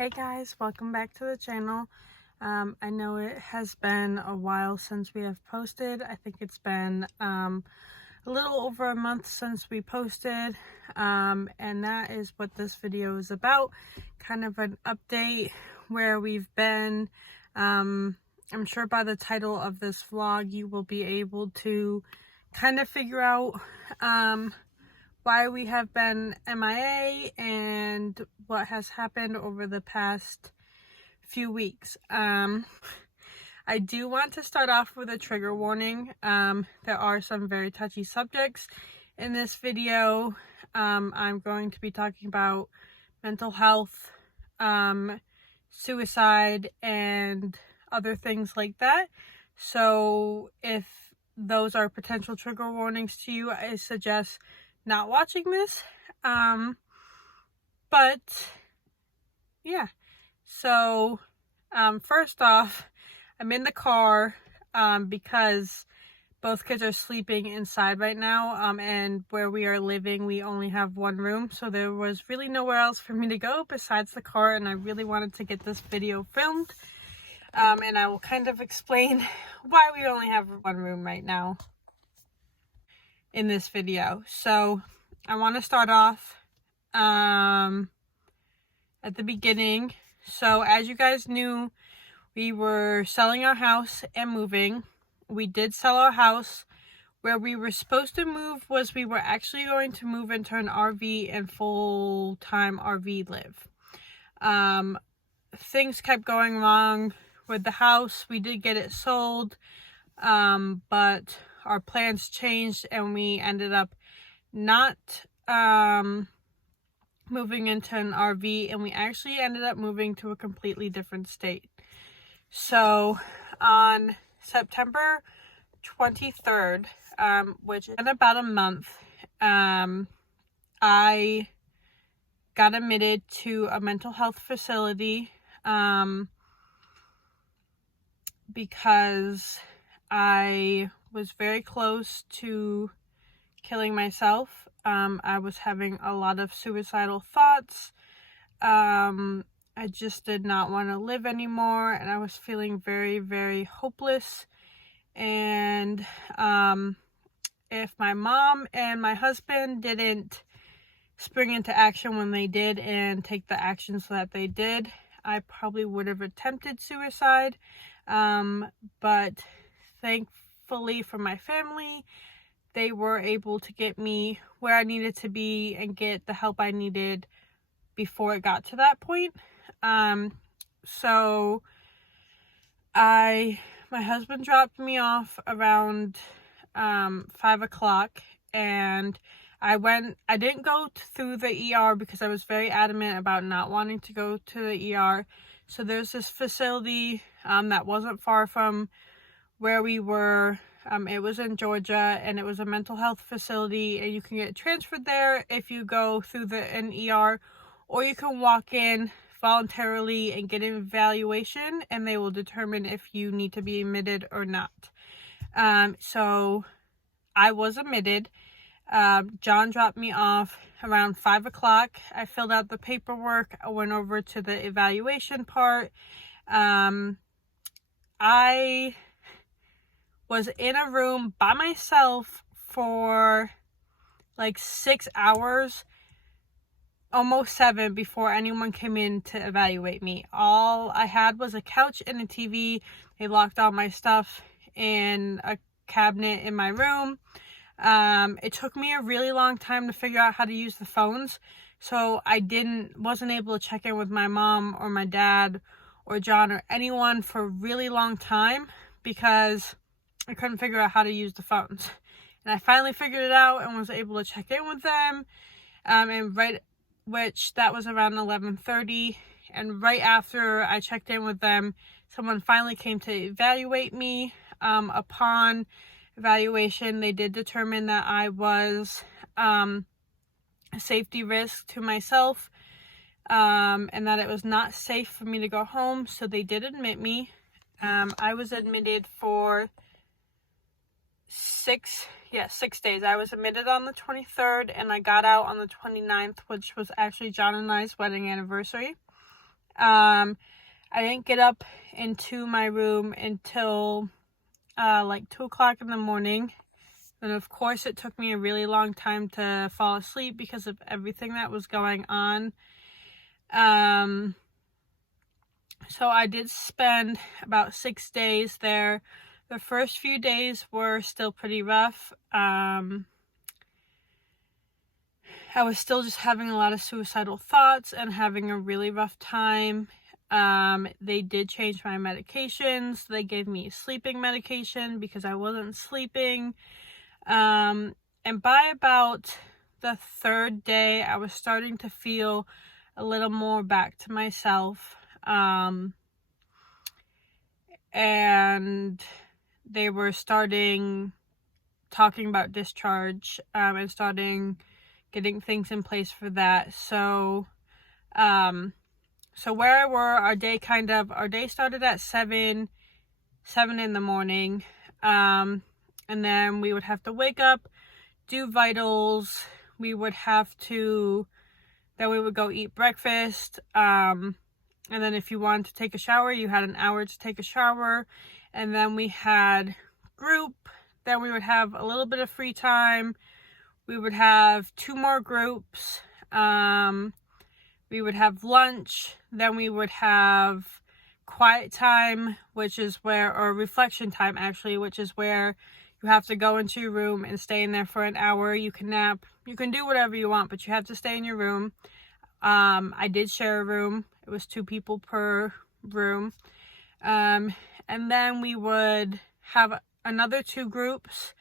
Hey guys, welcome back to the channel. I know it has been a while since we have posted. I think it's been a little over a month since we posted, and that is what this video is about. Kind of an update where we've been. I'm sure by the title of this vlog you will be able to kind of figure out why we have been MIA and what has happened over the past few weeks. I do want to start off with a trigger warning. There are some very touchy subjects in this video. I'm going to be talking about mental health, suicide, and other things like that. So if those are potential trigger warnings to you, I suggest not watching this. But yeah, so first off, I'm in the car because both kids are sleeping inside right now, and where we are living we only have one room, so there was really nowhere else for me to go besides the car, and I really wanted to get this video filmed, and I will kind of explain why we only have one room right now in this video. So I want to start off at the beginning. So as you guys knew, we were selling our house and moving. We did sell our house. Where we were supposed to move was we were actually going to move into an RV and full-time RV live. Things kept going wrong with the house. We did get it sold, but our plans changed and we ended up not moving into an RV, and we actually ended up moving to a completely different state. So on September 23rd, which in about a month, I got admitted to a mental health facility because I was very close to killing myself. I was having a lot of suicidal thoughts. I just did not want to live anymore, and I was feeling very, very hopeless. And if my mom and my husband didn't spring into action when they did and take the actions that they did, I probably would have attempted suicide. But thankfully for my family, they were able to get me where I needed to be and get the help I needed before it got to that point. So my husband dropped me off around 5 o'clock, and I didn't go through the ER because I was very adamant about not wanting to go to the ER. So there's this facility that wasn't far from where we were. It was in Georgia, and it was a mental health facility, and you can get transferred there if you go through an ER, or you can walk in voluntarily and get an evaluation, and they will determine if you need to be admitted or not. So I was admitted. John dropped me off around 5 o'clock. I filled out the paperwork. I went over to the evaluation part. I was in a room by myself for like 6 hours, almost 7, before anyone came in to evaluate me. All I had was a couch and a TV. They locked all my stuff in a cabinet in my room. It took me a really long time to figure out how to use the phones, so I wasn't able to check in with my mom or my dad or John or anyone for a really long time because I couldn't figure out how to use the phones. And I finally figured it out and was able to check in with them. Which that was around 11:30. And right after I checked in with them, someone finally came to evaluate me. Upon evaluation, they did determine that I was a safety risk to myself, and that it was not safe for me to go home. So they did admit me. I was admitted for 6 days. I was admitted on the 23rd, and I got out on the 29th, which was actually John and I's wedding anniversary. I didn't get up into my room until like 2 o'clock in the morning. And of course it took me a really long time to fall asleep because of everything that was going on. So I did spend about 6 days there. The first few days were still pretty rough. I was still just having a lot of suicidal thoughts and having a really rough time. They did change my medications. They gave me sleeping medication because I wasn't sleeping. And by about the third day, I was starting to feel a little more back to myself. And they were talking about discharge, and starting getting things in place for that. So where I were, our day started at 7 in the morning. And then we would have to wake up, do vitals. We would go eat breakfast. And then if you wanted to take a shower, you had an hour to take a shower. And then we had group. Then we would have a little bit of free time. We would have 2 more groups. We would have lunch. Then we would have quiet time, or reflection time actually, which is where you have to go into your room and stay in there for an hour. You can nap. You can do whatever you want, but you have to stay in your room. I did share a room. It was 2 people per room. And then we would have another 2 groups,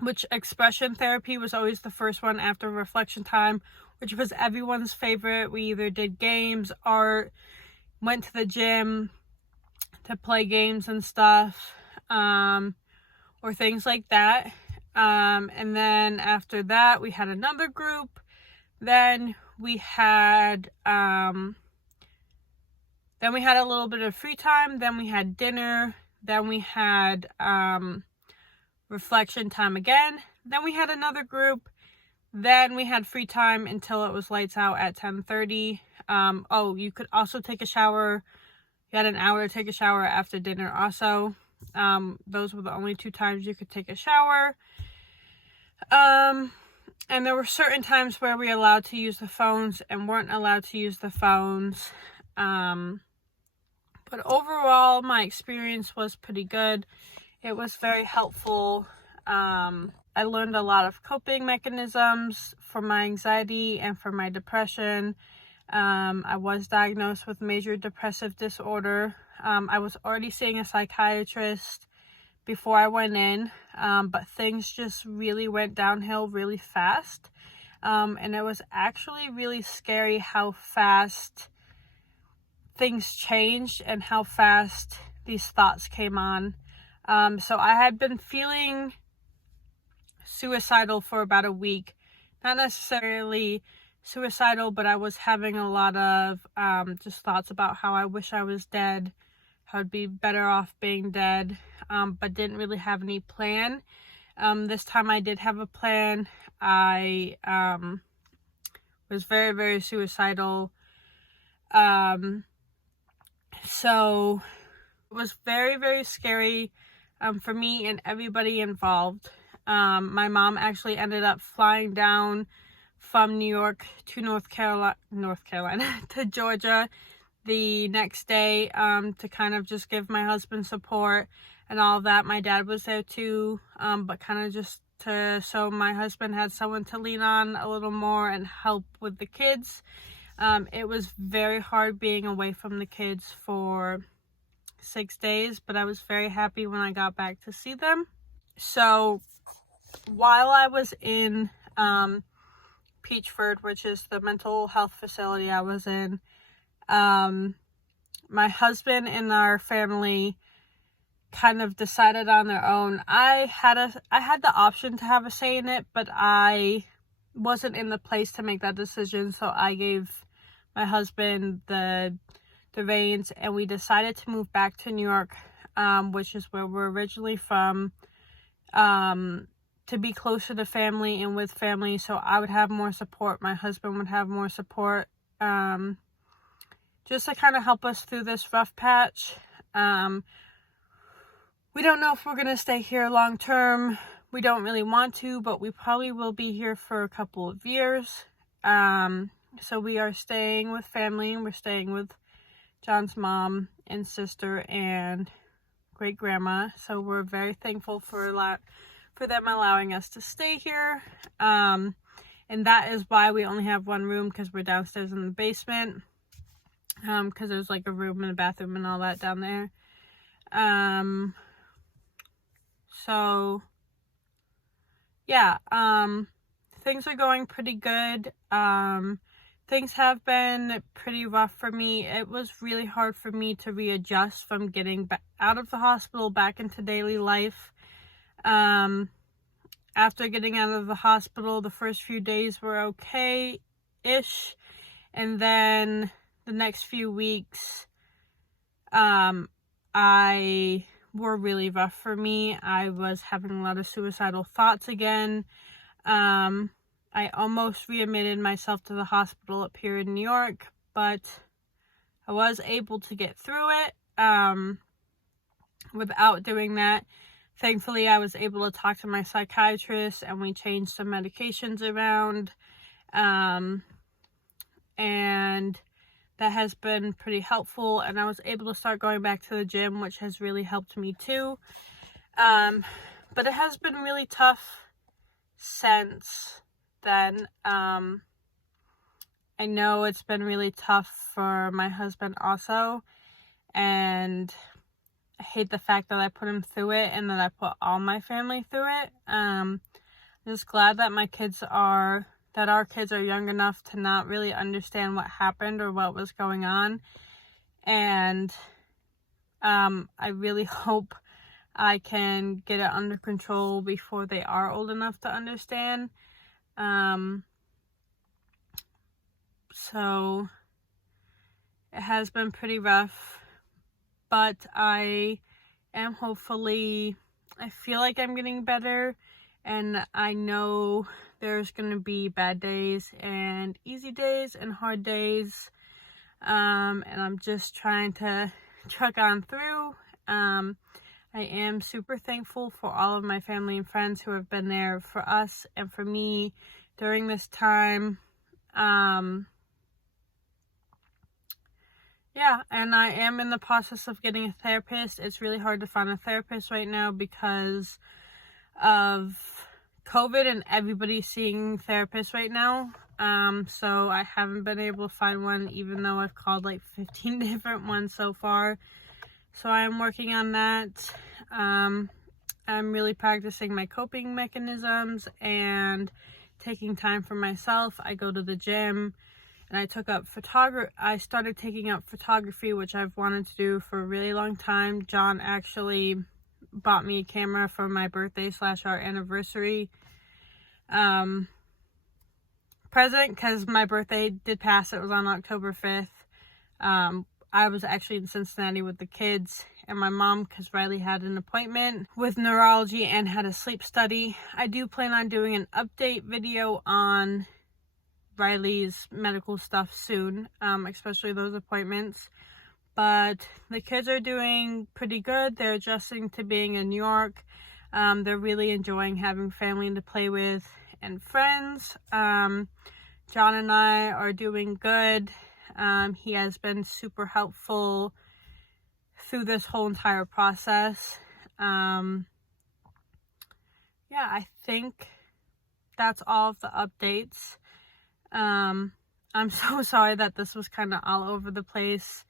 which expression therapy was always the first one after reflection time, which was everyone's favorite. We either did games, art, went to the gym to play games and stuff, or things like that. And then after that, we had another group. Then we had a little bit of free time. Then we had dinner. Then we had reflection time again. Then we had another group. Then we had free time until it was lights out at 10:30. You could also take a shower. You had an hour to take a shower after dinner also. Those were the only 2 times you could take a shower. And there were certain times where we were allowed to use the phones and weren't allowed to use the phones. But overall, my experience was pretty good. It was very helpful. I learned a lot of coping mechanisms for my anxiety and for my depression. I was diagnosed with major depressive disorder. I was already seeing a psychiatrist before I went in, but things just really went downhill really fast. And it was actually really scary how fast things changed and how fast these thoughts came on. So I had been feeling suicidal for about a week. Not necessarily suicidal, but I was having a lot of just thoughts about how I wish I was dead, how I'd be better off being dead, but didn't really have any plan. This time I did have a plan. I was very, very suicidal. So it was very, very scary for me and everybody involved. My mom actually ended up flying down from New York to North Carolina to Georgia the next day to kind of just give my husband support and all of that. My dad was there too, but kind of just so my husband had someone to lean on a little more and help with the kids. It was very hard being away from the kids for 6 days, but I was very happy when I got back to see them. So while I was in Peachford, which is the mental health facility I was in, my husband and our family kind of decided on their own. I had the option to have a say in it, but I wasn't in the place to make that decision, so I gave my husband the reins, and we decided to move back to New York, which is where we're originally from, to be closer to family and with family, so I would have more support, my husband would have more support. just to kind of help us through this rough patch. We don't know if we're going to stay here long term. We don't really want to, but we probably will be here for a couple of years. So we are staying with family, and we're staying with John's mom and sister and great grandma. So we're very thankful for them allowing us to stay here. And that is why we only have one room, because we're downstairs in the basement. Because there's like a room and a bathroom and all that down there. So yeah, things are going pretty good. Things have been pretty rough for me. It was really hard for me to readjust from getting out of the hospital back into daily life. After getting out of the hospital, the first few days were okay-ish, and then the next few weeks, were really rough for me. I was having a lot of suicidal thoughts again. I almost readmitted myself to the hospital up here in New York, but I was able to get through it without doing that. Thankfully, I was able to talk to my psychiatrist, and we changed some medications around, and that has been pretty helpful, and I was able to start going back to the gym, which has really helped me too. But it has been really tough since then. I know it's been really tough for my husband also, and I hate the fact that I put him through it and that I put all my family through it. I'm just glad that our kids are young enough to not really understand what happened or what was going on. And I really hope I can get it under control before they are old enough to understand. So it has been pretty rough, but I feel like I'm getting better, and I know there's going to be bad days and easy days and hard days, and I'm just trying to truck on through. I am super thankful for all of my family and friends who have been there for us and for me during this time. Yeah, and I am in the process of getting a therapist. It's really hard to find a therapist right now because of COVID and everybody seeing therapists right now. So I haven't been able to find one, even though I've called like 15 different ones so far. So I'm working on that. I'm really practicing my coping mechanisms and taking time for myself. I go to the gym, and I started taking up photography, which I've wanted to do for a really long time. John actually bought me a camera for my birthday / our anniversary present, because my birthday did pass. It was on October 5th. I was actually in Cincinnati with the kids and my mom, because Riley had an appointment with neurology and had a sleep study. I do plan on doing an update video on Riley's medical stuff soon, especially those appointments. But the kids are doing pretty good. They're adjusting to being in New York. They're really enjoying having family to play with and friends. John and I are doing good. He has been super helpful through this whole entire process. Yeah, I think that's all of the updates. I'm so sorry that this was kind of all over the place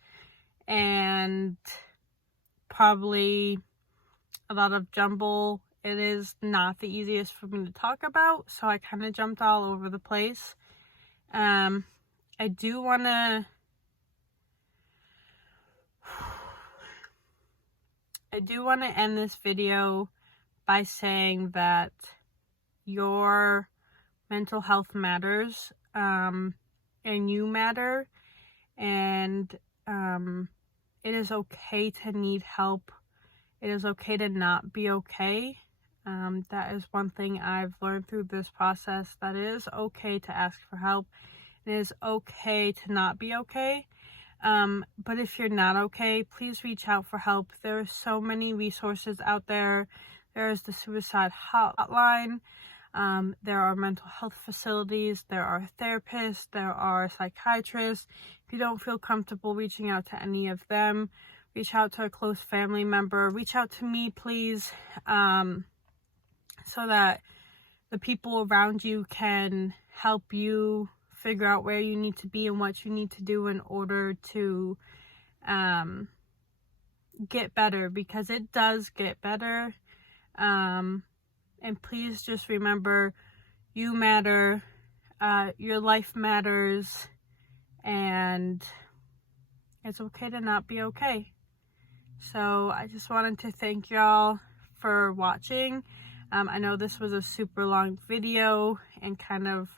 and probably a lot of jumble. It is not the easiest for me to talk about, so I kind of jumped all over the place. I do want to end this video by saying that your mental health matters, and you matter, and it is okay to need help. It is okay to not be okay. That is one thing I've learned through this process, that it is okay to ask for help. It is okay to not be okay. But if you're not okay, please reach out for help. There are so many resources out there. There is the suicide hotline. There are mental health facilities. There are therapists. There are psychiatrists. If you don't feel comfortable reaching out to any of them, reach out to a close family member. Reach out to me, please, so that the people around you can help you figure out where you need to be and what you need to do in order to get better, because it does get better. And please just remember, you matter, your life matters, and it's okay to not be okay. So I just wanted to thank y'all for watching. I know this was a super long video and kind of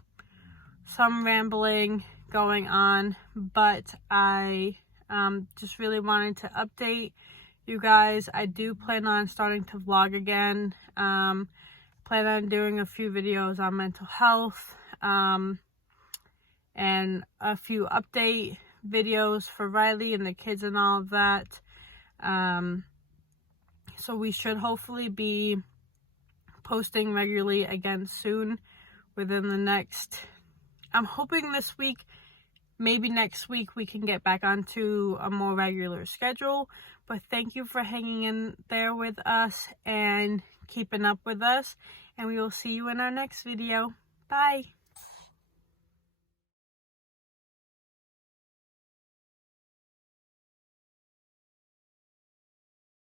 some rambling going on, but I just really wanted to update you guys. I do plan on starting to vlog again. Plan on doing a few videos on mental health, and a few update videos for Riley and the kids and all of that. So we should hopefully be posting regularly again soon, within the next, I'm hoping this week, maybe next week we can get back onto a more regular schedule. But thank you for hanging in there with us and keeping up with us, and we will see you in our next video. Bye.